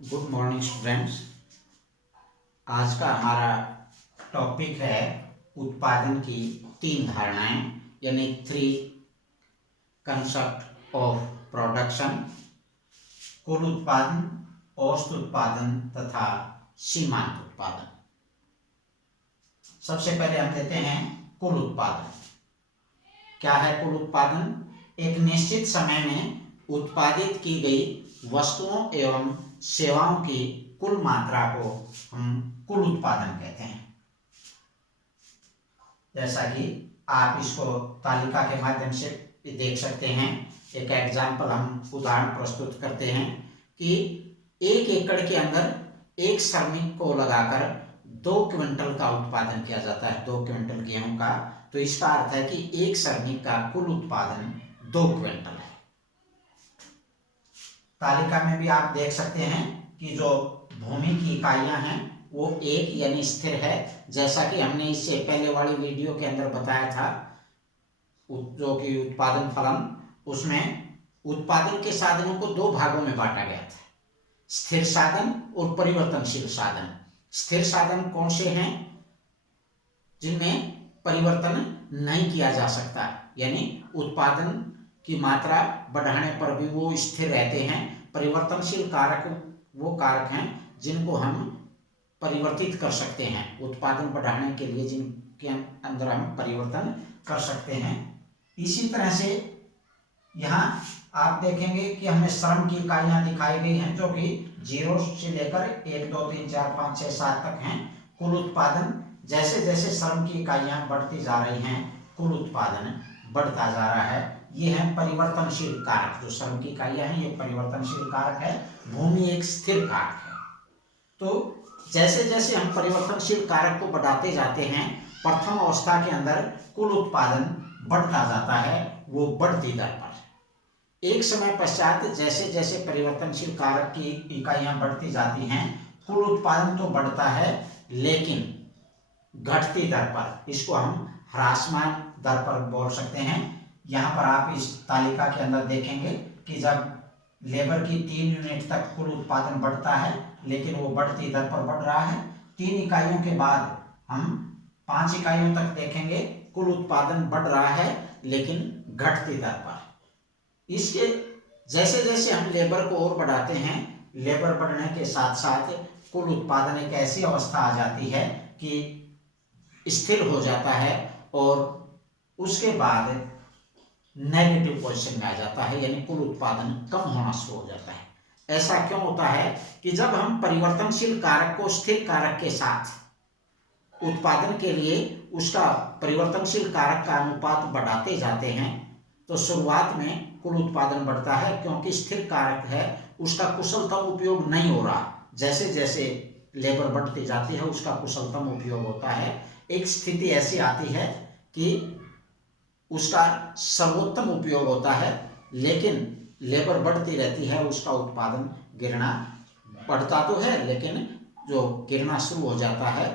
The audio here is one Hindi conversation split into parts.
Good morning students. आज का हमारा टॉपिक है उत्पादन की तीन धारणाएं, यानी थ्री कंसेप्ट ऑफ प्रोडक्शन। कुल उत्पादन, औसत उत्पादन तथा सीमांत उत्पादन। सबसे पहले हम लेते हैं कुल उत्पादन। क्या है कुल उत्पादन? एक निश्चित समय में उत्पादित की गई वस्तुओं एवं सेवाओं की कुल मात्रा को हम कुल उत्पादन कहते हैं। जैसा कि आप इसको तालिका के माध्यम से देख सकते हैं। एक एग्जाम्पल हम उदाहरण प्रस्तुत करते हैं कि 1 एकड़ के अंदर एक श्रमिक को लगाकर 2 क्विंटल का उत्पादन किया जाता है, 2 क्विंटल गेहूं का। तो इसका अर्थ है कि एक श्रमिक का कुल उत्पादन 2 क्विंटल है। तालिका में भी आप देख सकते हैं कि जो भूमि की इकाइयां हैं वो एक यानी स्थिर है, जैसा कि हमने इससे पहले वाली वीडियो के अंदर बताया था। जो कि उत्पादन फलन, उसमें उत्पादन के साधनों को 2 भागों में बांटा गया था, स्थिर साधन और परिवर्तनशील साधन। स्थिर साधन कौन से हैं? जिनमें परिवर्तन नहीं किया जा सकता, यानी उत्पादन की मात्रा बढ़ाने पर भी वो स्थिर रहते हैं। परिवर्तनशील कारक वो कारक हैं जिनको हम परिवर्तित कर सकते हैं, उत्पादन बढ़ाने के लिए जिनके अंदर हम परिवर्तन कर सकते हैं। इसी तरह से यहाँ आप देखेंगे कि हमें श्रम की इकाइयां दिखाई गई हैं, जो कि 0 से लेकर 1, 2, 3, 4, 5, 6, 7 तक हैं। कुल उत्पादन, जैसे जैसे श्रम की इकाइयां बढ़ती जा रही हैं, कुल उत्पादन बढ़ता जा रहा है। ये है परिवर्तनशील कारक। जो श्रम की इकाइयां हैं ये परिवर्तनशील कारक है, भूमि एक स्थिर कारक है। तो जैसे जैसे हम परिवर्तनशील कारक को बढ़ाते जाते हैं, प्रथम अवस्था के अंदर कुल उत्पादन बढ़ता जाता है, वो बढ़ती दर पर। एक समय पश्चात जैसे जैसे परिवर्तनशील कारक की इकाइयां बढ़ती जाती हैं, कुल उत्पादन तो बढ़ता है लेकिन घटती दर पर। इसको हम ह्रासमान दर पर बोल सकते हैं। यहाँ पर आप इस तालिका के अंदर देखेंगे कि जब लेबर की 3 यूनिट तक कुल उत्पादन बढ़ता है, लेकिन वो बढ़ती दर पर बढ़ रहा है। 3 इकाइयों के बाद हम 5 इकाइयों तक देखेंगे, कुल उत्पादन बढ़ रहा है लेकिन घटती दर पर। इसके जैसे जैसे हम लेबर को और बढ़ाते हैं, लेबर बढ़ने के साथ साथ कुल उत्पादन एक ऐसी अवस्था आ जाती है कि स्थिर हो जाता है और उसके बाद नेगेटिव पोजीशन में आ जाता है, यानी कुल उत्पादन कम होना शुरू हो जाता है। ऐसा क्यों होता है कि जब हम परिवर्तनशील कारक को स्थिर कारक के साथ उत्पादन के लिए उसका परिवर्तनशील कारक का अनुपात बढ़ाते जाते हैं, तो शुरुआत में कुल उत्पादन बढ़ता है, क्योंकि स्थिर कारक है उसका कुशलतम उपयोग नहीं हो रहा। जैसे जैसे लेबर बढ़ती जाती है उसका कुशलतम उपयोग होता है। एक स्थिति ऐसी आती है कि उसका सर्वोत्तम उपयोग होता है, लेकिन लेबर बढ़ती रहती है, उसका उत्पादन गिरना, बढ़ता तो है लेकिन जो गिरना शुरू हो जाता है।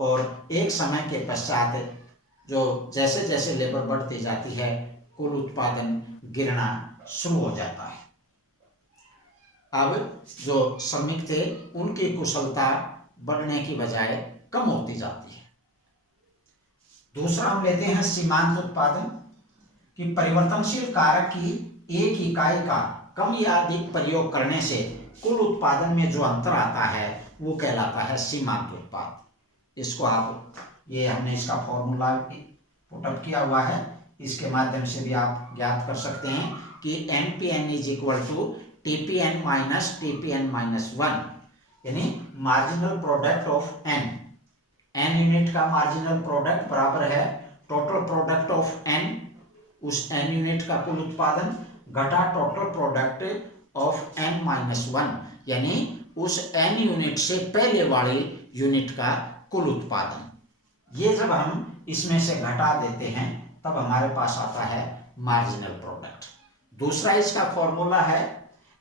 और एक समय के पश्चात जो जैसे जैसे लेबर बढ़ती जाती है, कुल उत्पादन गिरना शुरू हो जाता है। अब जो श्रमिक थे उनकी कुशलता बढ़ने की बजाय कम होती जाती है। दूसरा हम लेते हैं सीमांत उत्पादन, कि परिवर्तनशील कारक की एक इकाई का कम या अधिक प्रयोग करने से कुल उत्पादन में जो अंतर आता है वो कहलाता है सीमांत उत्पाद। इसको आप, ये हमने इसका फॉर्मूला पुटअप किया हुआ है, इसके माध्यम से भी आप ज्ञात कर सकते हैं कि NPN is equal to TPN minus TPN minus 1, यानी marginal product of n unit का मार्जिनल प्रोडक्ट बराबर है टोटल प्रोडक्ट ऑफ n, उस n यूनिट का कुल उत्पादन, घटा total product of n minus 1, यानी उस n यूनिट से पहले वाले यूनिट का कुल उत्पादन। ये जब हम इसमें से घटा देते हैं तब हमारे पास आता है मार्जिनल प्रोडक्ट। दूसरा इसका फॉर्मूला है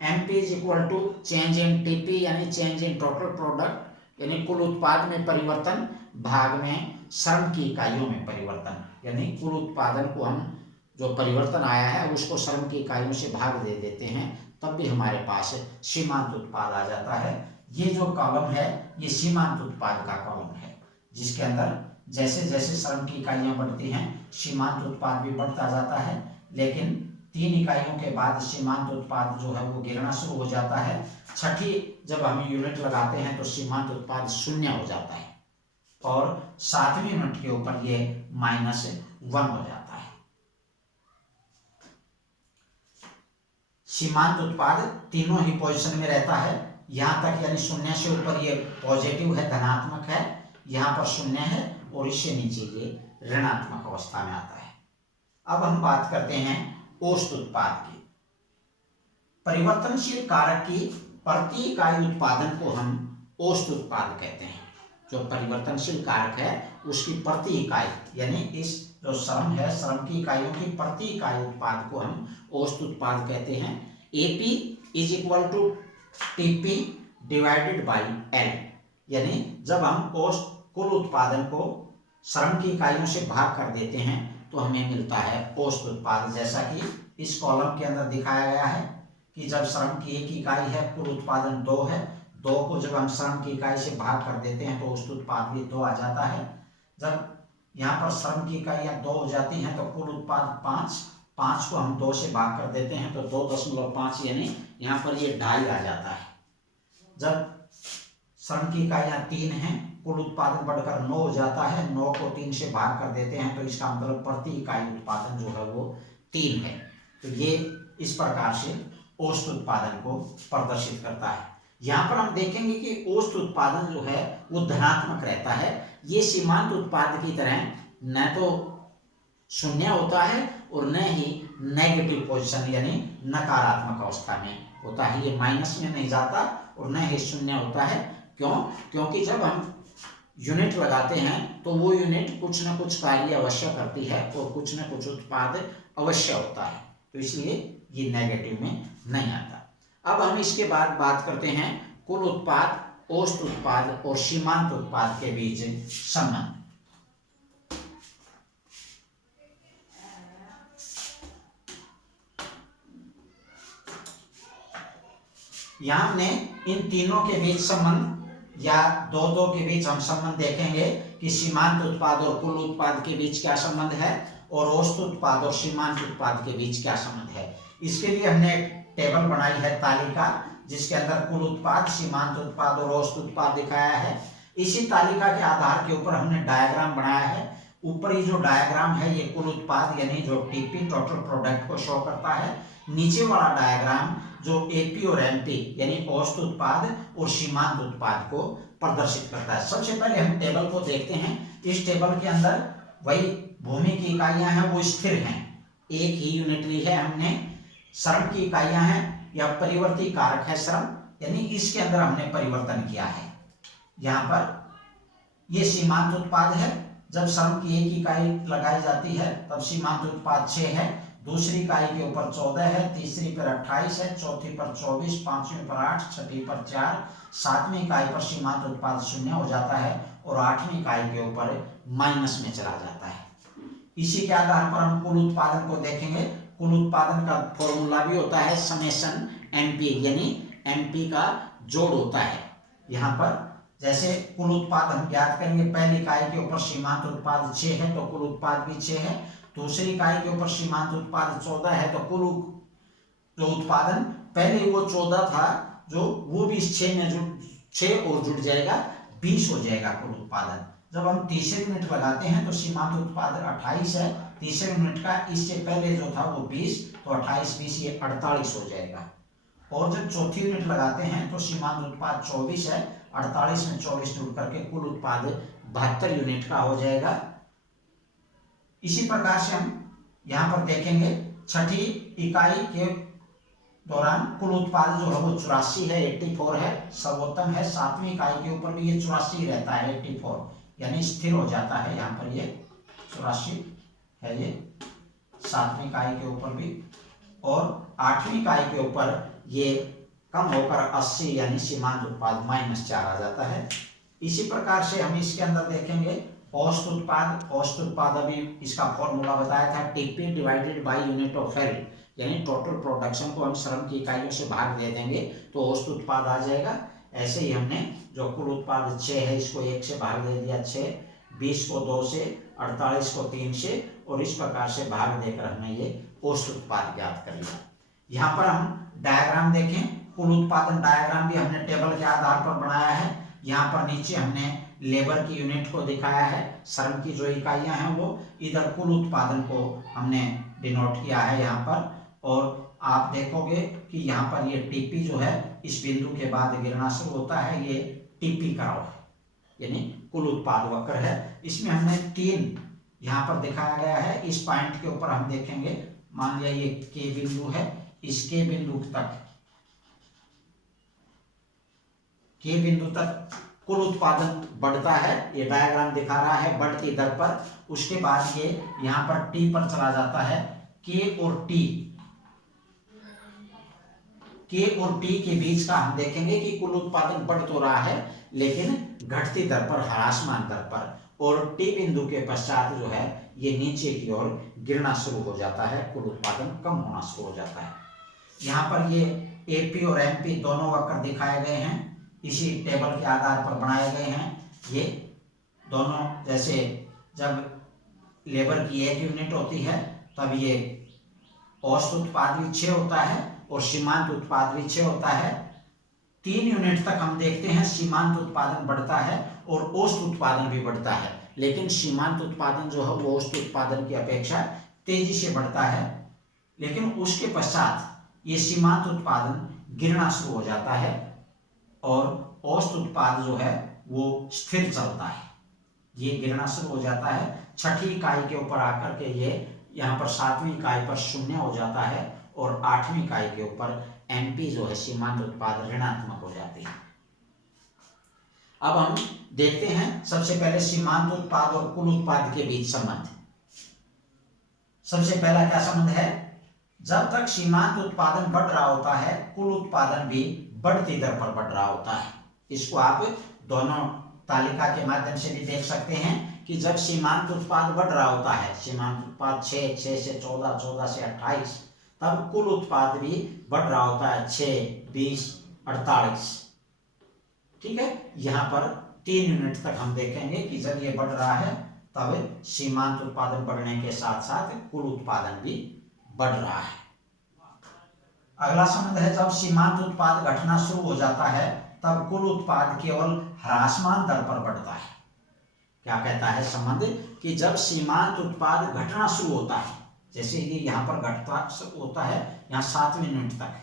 MP is equal to change in TP, यानी चेंज इन टोटल प्रोडक्ट, यानी कुल उत्पाद में परिवर्तन भाग में श्रम की इकाइयों में परिवर्तन। यानी कुल उत्पादन को हम जो परिवर्तन आया है उसको श्रम की इकाइयों से भाग दे देते हैं, तब भी हमारे पास सीमांत उत्पाद आ जाता है। ये जो कॉलम है ये सीमांत उत्पाद का कॉलम है, जिसके अंदर जैसे जैसे श्रम की इकाइयां बढ़ती हैं सीमांत उत्पाद भी बढ़ता जाता है, लेकिन 3 इकाइयों के बाद सीमांत उत्पाद जो है वो गिरना शुरू हो जाता है। छठी जब हम यूनिट लगाते हैं तो सीमांत उत्पाद 0 हो जाता है और 7वीं यूनिट के ऊपर ये -1 हो जाता है। सीमांत उत्पाद तीनों ही पोजीशन में रहता है, यहाँ तक यानी 0 से ऊपर ये पॉजिटिव है, धनात्मक है, यहाँ पर 0 है और इससे नीचे ये ऋणात्मक अवस्था में आता है। अब हम बात करते हैं औसत उत्पाद की। परिवर्तनशील कारक की प्रति इकाई उत्पादन को हम औसत उत्पाद कहते हैं। जो परिवर्तनशील कारक है उसकी प्रति इकाई यानी इस जो श्रम है, श्रम की इकाइयों की प्रति इकाई उत्पाद को हम औसत उत्पाद कहते हैं। AP = TP divided by L, यानी जब हम औसत कुल उत्पादन को श्रम की इकाइयों से भाग कर देते हैं तो हमें मिलता है औसत उत्पाद। जैसा कि इस कॉलम के अंदर दिखाया गया है कि जब श्रम की 1 इकाई है, कुल उत्पादन 2 है, 2 को जब हम श्रम की इकाई से भाग कर देते हैं तो औसत उत्पाद भी 2 आ जाता है। जब यहाँ पर श्रम की इकाइयाँ 2 हो जाती हैं तो कुल उत्पाद 5 को हम 2 से भाग कर देते हैं तो 2.5 यानी यहाँ पर ये 2.5 आ जाता है। जब श्रम की इकाइयाँ 3 हैं, कुल उत्पादन बढ़कर 9 हो जाता है, 9 को 3 से भाग कर देते हैं तो इसका मतलब प्रति इकाई उत्पादन जो है वो 3 है। तो ये इस प्रकार से औसत उत्पादन को प्रदर्शित करता है। यहाँ पर हम देखेंगे कि औसत उत्पादन जो है वो धनात्मक रहता है। ये सीमांत उत्पाद की तरह न तो 0 होता है और न ही नेगेटिव पोजीशन यानी नकारात्मक अवस्था में होता है। ये माइनस में नहीं जाता और न ही 0 होता है। क्यों? क्योंकि जब हम यूनिट लगाते हैं तो वो यूनिट कुछ न कुछ कार्य अवश्य करती है और कुछ न कुछ उत्पाद अवश्य होता है, तो इसलिए ये नेगेटिव में नहीं आता। अब हम इसके बाद बात करते हैं कुल उत्पाद, औसत उत्पाद और सीमांत उत्पाद के बीच संबंध। यहां हमने इन तीनों के बीच संबंध या दो के बीच हम संबंध देखेंगे कि सीमांत उत्पाद और कुल उत्पाद के बीच क्या संबंध है और औसत उत्पाद और सीमांत उत्पाद के बीच क्या संबंध है। इसके लिए हमने एक टेबल बनाई है, तालिका, जिसके अंदर कुल उत्पाद, सीमांत उत्पाद और औसत उत्पाद दिखाया है। इसी तालिका के आधार के ऊपर हमने डायग्राम बनाया है। ऊपर ये जो डायग्राम है ये कुल उत्पाद यानी जो टीपी टोटल प्रोडक्ट को शो करता है। नीचे वाला डायग्राम जो एपी और एमपी यानी औसत उत्पाद और सीमांत उत्पाद को प्रदर्शित करता है। सबसे पहले हम टेबल को देखते हैं। इस टेबल के अंदर वही भूमि की इकाइयां हैं वो स्थिर हैं, एक ही यूनिट ली है हमने। श्रम की इकाइयां हैं या परिवर्ती कारक है श्रम, यानी इसके अंदर हमने परिवर्तन किया है। यहाँ पर ये सीमांत उत्पाद है। जब श्रम की 1 इकाई लगाई जाती है तब सीमांत उत्पाद 6 है, दूसरी इकाई के ऊपर 14 है, तीसरी पर 28 है, चौथी पर 24, पांचवी पर 8, छठी पर 4, 7वीं इकाई पर सीमांत उत्पाद 0 हो जाता है और 8वीं इकाई के ऊपर माइनस में चला जाता है। इसी के आधार पर हम कुल उत्पादन को देखेंगे। कुल उत्पादन का फॉर्मूला भी होता है समेशन एमपी, यानी एमपी का जोड़ होता है। यहाँ पर जैसे कुल उत्पाद हम ज्ञात करेंगे, पहली इकाई के ऊपर सीमांत उत्पाद 6 है तो कुल उत्पाद भी 6 है, दूसरी इकाई के ऊपर सीमांत उत्पाद 14 है तो कुल जो उत्पादन पहले वो 14 था जो वो भी 6 में 6 और जुड़ जाएगा, 20 हो जाएगा कुल उत्पादन। जब हम तीसरे यूनिट लगाते हैं तो सीमांत उत्पाद 28 है, तीसरे यूनिट का इससे पहले जो था वो 20, तो 28 20 ये 48 हो जाएगा। और जब चौथी यूनिट लगाते हैं तो सीमांत उत्पाद 24 है, 48 में 24 जुड़ करके कुल उत्पाद 72 यूनिट का हो जाएगा। इसी प्रकार से हम यहाँ पर देखेंगे छठी इकाई के दौरान कुल उत्पाद जो है वो 84 है, 84 है, सर्वोत्तम है। 7वीं इकाई के ऊपर भी ये 84 रहता है, 84 यानी स्थिर हो जाता है। यहाँ पर ये 84 है, ये 7वीं इकाई के ऊपर भी, और 8वीं इकाई के ऊपर ये कम होकर 80 यानी सीमांत उत्पाद -4 आ जाता है। इसी प्रकार से हम इसके अंदर देखेंगे औसत उत्पाद। औसत उत्पाद अभी इसका फॉर्मूला बताया था, TP divided by unit of L, यानी टोटल प्रोडक्शन को हम श्रम की इकाइयों से भाग दे देंगे तो औसत उत्पाद आ जाएगा। ऐसे ही हमने जो कुल उत्पाद 6 है इसको 1 से भाग दे दिया, 6, 20 को 2 से, 48 को 3 से, और इस प्रकार से भाग देकर हमने ये औसत उत्पाद ज्ञात कर लिया। यहाँ पर हम डायग्राम देखें, कुल उत्पादन डायग्राम भी हमने टेबल के आधार पर बनाया है। यहाँ पर नीचे हमने लेबर की यूनिट को दिखाया है, श्रम की जो इकाइयां हैं वो, इधर कुल उत्पादन को हमने डिनोट किया है यहाँ पर। और आप देखोगे कि यहाँ पर ये टीपी जो है इस बिंदु के बाद गिरना शुरू होता है, ये टीपी कर्व है, यानी कुल उत्पाद वक्र है। इसमें हमने 3 यहाँ पर दिखाया गया है। इस पॉइंट के ऊपर हम देखेंगे, मान लिया ये के बिंदु है, इस के बिंदु तक कुल उत्पादन बढ़ता है, ये डायग्राम दिखा रहा है बढ़ती दर पर। उसके बाद ये यहाँ पर टी पर चला जाता है, के और टी के बीच का हम देखेंगे कि कुल उत्पादन बढ़ तो रहा है लेकिन घटती दर पर, ह्रासमान दर पर, और टी बिंदु के पश्चात जो है ये नीचे की ओर गिरना शुरू हो जाता है, कुल उत्पादन कम होना शुरू हो जाता है। यहाँ पर ये एपी और एमपी दोनों वक्र दिखाए गए हैं, इसी टेबल के आधार पर बनाए गए हैं। ये दोनों, जैसे जब लेबर की 1 यूनिट होती है तब ये औसत उत्पाद भी 6 होता है और सीमांत उत्पाद भी 6 होता है। 3 यूनिट तक हम देखते हैं सीमांत उत्पादन बढ़ता है और औसत उत्पादन भी बढ़ता है, लेकिन सीमांत उत्पादन जो है वो औसत उत्पादन की अपेक्षा तेजी से बढ़ता है। लेकिन उसके पश्चात ये सीमांत उत्पादन गिरना शुरू हो जाता है और औसत उत्पाद जो है वो स्थिर चलता है, ये गिरना शुरू हो जाता है। 6ठी इकाई के ऊपर आकर के ये यहाँ पर 7वीं इकाई पर 0 हो जाता है और 8वीं इकाई के ऊपर एमपी जो है सीमांत उत्पाद ऋणात्मक हो जाती है। अब हम देखते हैं सबसे पहले सीमांत उत्पाद और कुल उत्पाद के बीच संबंध। सबसे पहला क्या संबंध है, जब तक सीमांत उत्पादन बढ़ रहा होता है कुल उत्पादन भी बढ़ती दर पर बढ़ रहा होता है। इसको आप दोनों तालिका के माध्यम से भी देख सकते हैं कि जब सीमांत उत्पाद बढ़ रहा होता है, सीमांत उत्पाद 6 से 14, 14 से 28, तब कुल उत्पाद भी बढ़ रहा होता है 6, 20, 48। ठीक है, यहाँ पर 3 यूनिट तक हम देखेंगे कि जब ये बढ़ रहा है तब सीमांत उत्पादन बढ़ने के साथ साथ कुल उत्पादन भी बढ़ रहा है। अगला संबंध है, जब सीमांत उत्पाद घटना शुरू हो जाता है तब कुल उत्पाद केवल ह्रासमान दर पर बढ़ता है। क्या कहता है संबंध, कि जब सीमांत उत्पाद घटना शुरू होता है, जैसे कि यहाँ पर घटता होता है, यहाँ 7वीं यूनिट तक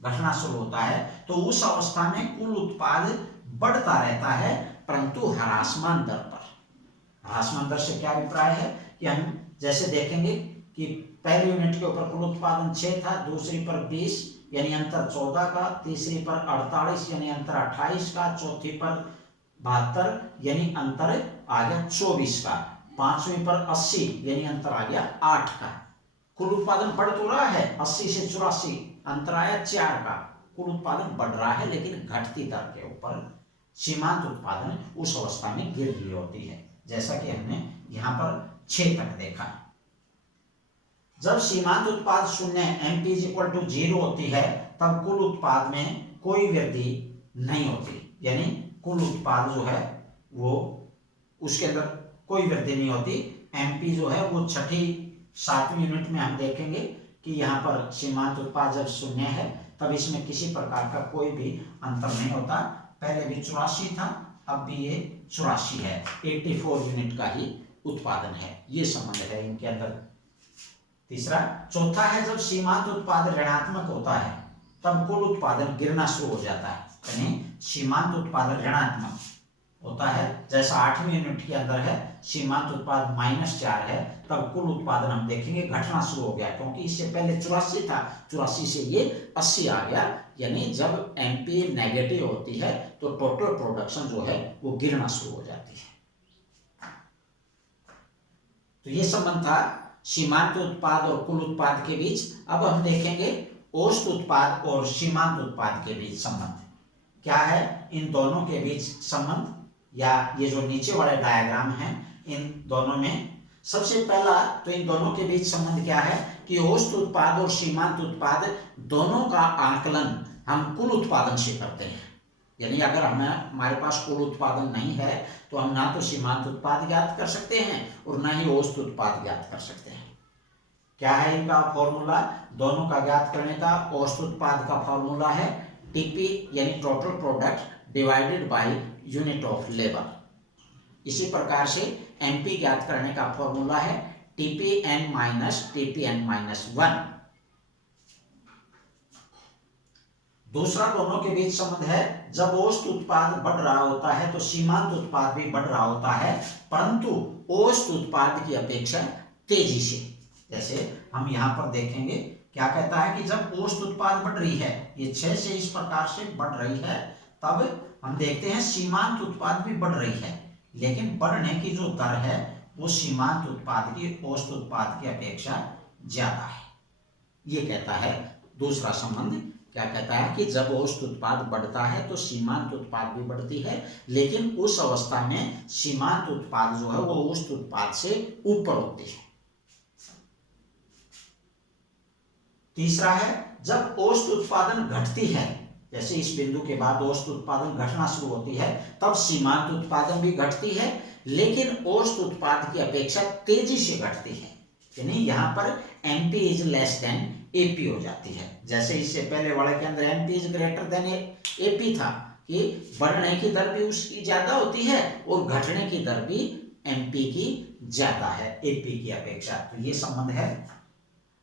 घटना शुरू होता है, तो उस अवस्था में कुल उत्पाद बढ़ता रहता है परंतु ह्रासमान दर पर। ह्रासमान दर से क्या अभिप्राय है कि हम जैसे देखेंगे कि पहली यूनिट के ऊपर कुल उत्पादन 6 था, दूसरी पर 20 यानी अंतर 14 का, तीसरी पर 48 यानी अंतर 28 का, चौथी पर 72 यानी अंतर आ गया 24 का, 5वीं पर 80 यानी अंतर आ गया 8 का। कुल उत्पादन बढ़ तो रहा है, 80 से 84 अंतर आया 4 का। कुल उत्पादन बढ़ रहा है लेकिन घटती दर के ऊपर सीमांत उत्पादन उस अवस्था में गिर रही होती है, जैसा कि हमने यहाँ पर 6 तक देखा। जब सीमांत उत्पाद 0 MP = 0 होती है तब कुल उत्पाद में कोई वृद्धि नहीं होती, यानी कुल उत्पाद जो है वो उसके अंदर कोई वृद्धि नहीं होती। MP जो है वो 6ठी 7वीं यूनिट में हम देखेंगे कि यहाँ पर सीमांत उत्पाद जब 0 है तब इसमें किसी प्रकार का कोई भी अंतर नहीं होता। पहले भी 84 था, अब भी ये 84 है, 84 यूनिट का ही उत्पादन है। ये संबंध है इनके अंदर। तीसरा, चौथा है, जब सीमांत उत्पाद ऋणात्मक होता है तब कुल उत्पादन गिरना शुरू हो जाता है, यानी सीमांत उत्पादन ऋणात्मक होता है। जैसा 8वीं यूनिट के अंदर है, सीमांत उत्पाद -4 है, तब कुल उत्पादन हम देखेंगे घटना शुरू हो गया, क्योंकि इससे पहले 84 था, 84 से ये 80 आ गया। यानी जब MP नेगेटिव होती है तो टोटल प्रोडक्शन जो है वो गिरना शुरू हो जाती है। तो ये संबंध था सीमांत उत्पाद और कुल उत्पाद के बीच। अब हम देखेंगे औसत उत्पाद और सीमांत उत्पाद के बीच संबंध क्या है। इन दोनों के बीच संबंध, या ये जो नीचे वाले डायग्राम हैं इन दोनों में, सबसे पहला तो इन दोनों के बीच संबंध क्या है कि औसत उत्पाद और सीमांत उत्पाद दोनों का आकलन हम कुल उत्पादन से करते हैं। यानी अगर हमारे पास कुल उत्पादन नहीं है तो हम ना तो सीमांत उत्पाद ज्ञात कर सकते हैं और ना ही औसत उत्पाद ज्ञात कर सकते हैं। क्या है इनका फॉर्मूला दोनों का ज्ञात करने का? औसत उत्पाद का फॉर्मूला है टीपी यानी total product divided by unit of labour. इसी प्रकार से एमपी ज्ञात करने का फॉर्मूला है टीपीएन माइनस 1। दूसरा दोनों के बीच संबंध है, जब औसत उत्पाद बढ़ रहा होता है तो सीमांत उत्पाद भी बढ़ रहा होता है, परंतु औसत उत्पाद की अपेक्षा तेजी से। जैसे हम यहाँ पर देखेंगे क्या कहता है कि जब औसत उत्पाद बढ़ रही है, ये 6 से इस प्रकार से बढ़ रही है, तब हम देखते हैं सीमांत उत्पाद भी बढ़ रही है, लेकिन बढ़ने की जो दर है वो सीमांत उत्पाद की औसत उत्पाद की अपेक्षा ज्यादा है। ये कहता है दूसरा संबंध। क्या कहता है कि जब औसत उत्पाद बढ़ता है तो सीमांत उत्पाद भी बढ़ती है, लेकिन उस अवस्था में सीमांत उत्पाद जो है वो औसत उत्पाद से ऊपर होती है। तीसरा है, जब औसत उत्पादन घटती है, जैसे इस बिंदु के बाद औसत उत्पादन घटना शुरू होती है, तब सीमांत उत्पादन भी घटती है, लेकिन औसत उत्पाद की अपेक्षा तेजी से घटती है। यानी यहाँ पर MP is less than AP हो जाती है। जैसे इससे पहले वाले के अंदर MP is greater than AP था कि बढ़ने की दर भी उसकी ज्यादा होती है और घटने की दर भी एमपी की ज्यादा है एपी की अपेक्षा। तो ये संबंध है।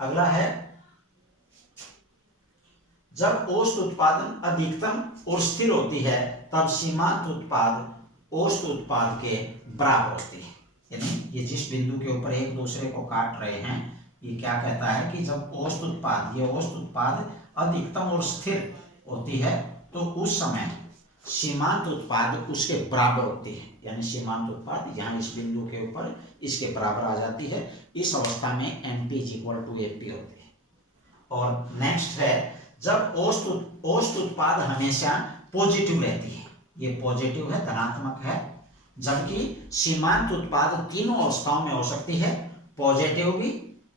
अगला है, जब औसत उत्पादन अधिकतम और स्थिर होती है तब सीमांत उत्पाद औसत उत्पाद के बराबर होती है। यानी ये जिस बिंदु के ऊपर एक दूसरे को काट रहे हैं, ये क्या कहता है कि जब औसत उत्पाद ये औसत उत्पाद अधिकतम और स्थिर होती है तो उस समय सीमांत उत्पाद उसके बराबर होती है। यानी सीमांत उत्पाद यहाँ इस बिंदु के ऊपर इसके बराबर आ जाती है। इस अवस्था में MP is equal to AP होती है। और नेक्स्ट है, जब औसत उत्पाद हमेशा पॉजिटिव रहती है, ये पॉजिटिव है, धनात्मक है, जबकि सीमांत उत्पाद तीनों अवस्थाओं में हो सकती है, पॉजिटिव भी,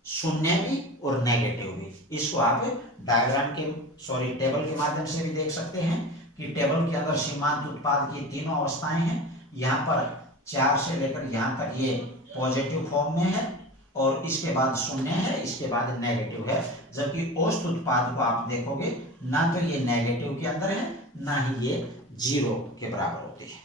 शून्य भी और नेगेटिव भी। इसको आप डायग्राम के टेबल के माध्यम से भी देख सकते हैं कि टेबल के अंदर सीमांत उत्पाद की तीनों अवस्थाएं हैं। यहाँ पर 4 से लेकर यहाँ तक ये पॉजिटिव फॉर्म में है और इसके बाद शून्य है, इसके बाद नेगेटिव है। जबकि औसत उत्पाद को आप देखोगे ना तो ये नेगेटिव के अंदर है ना ही ये 0 के बराबर होती है।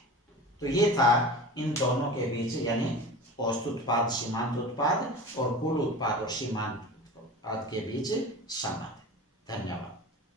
तो ये था इन दोनों के बीच, यानी औसत उत्पाद, सीमांत उत्पाद और कुल उत्पाद और सीमांत उत्पाद के बीच संबंध। धन्यवाद।